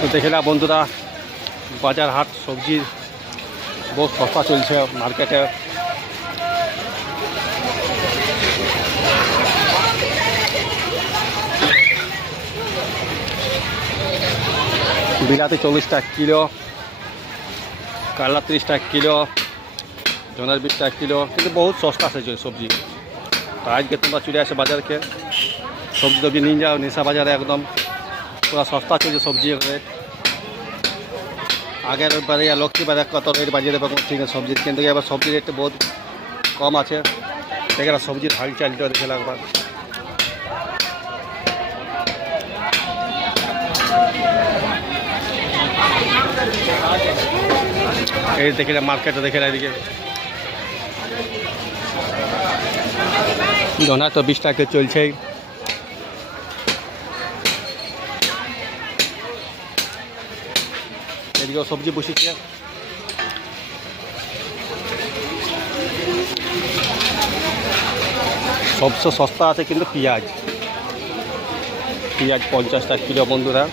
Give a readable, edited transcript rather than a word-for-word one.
তো দেখে না বন্ধুরা, বাজার হাট সবজির বহুত সস্তা চলছে মার্কেটে। বিলাতি 40 টাকা কিলো, কারলা 30 টাকা কিলো, জনের 20 টাকা কিলো, কিন্তু বহুত সস্তা আছে সবজি। তো আজকে তোমরা চলে আসে বাজারকে, সবজি টবজি নিয়ে যাও। নেশা বাজারে একদম পুরো সস্তা চলছে সবজি রেট। আগের বারে লক্ষ্মী বাজার কত রেট বাজিয়ে দেবে কোনো ঠিক আছে সবজির, কিন্তু এবার সবজির রেটটা বহুত কম আছে। দেখে না সবজির হাল চালটা দেখে একবার। এই দেখে মার্কেটে দেখে না, এদিকে ধনা তো 20 টাকা চলছেই। এদিকেও সবজি বসেছে। সবচেয়ে সস্তা আছে কিন্তু পেঁয়াজ 50 টাকা কিলো বন্ধুরা।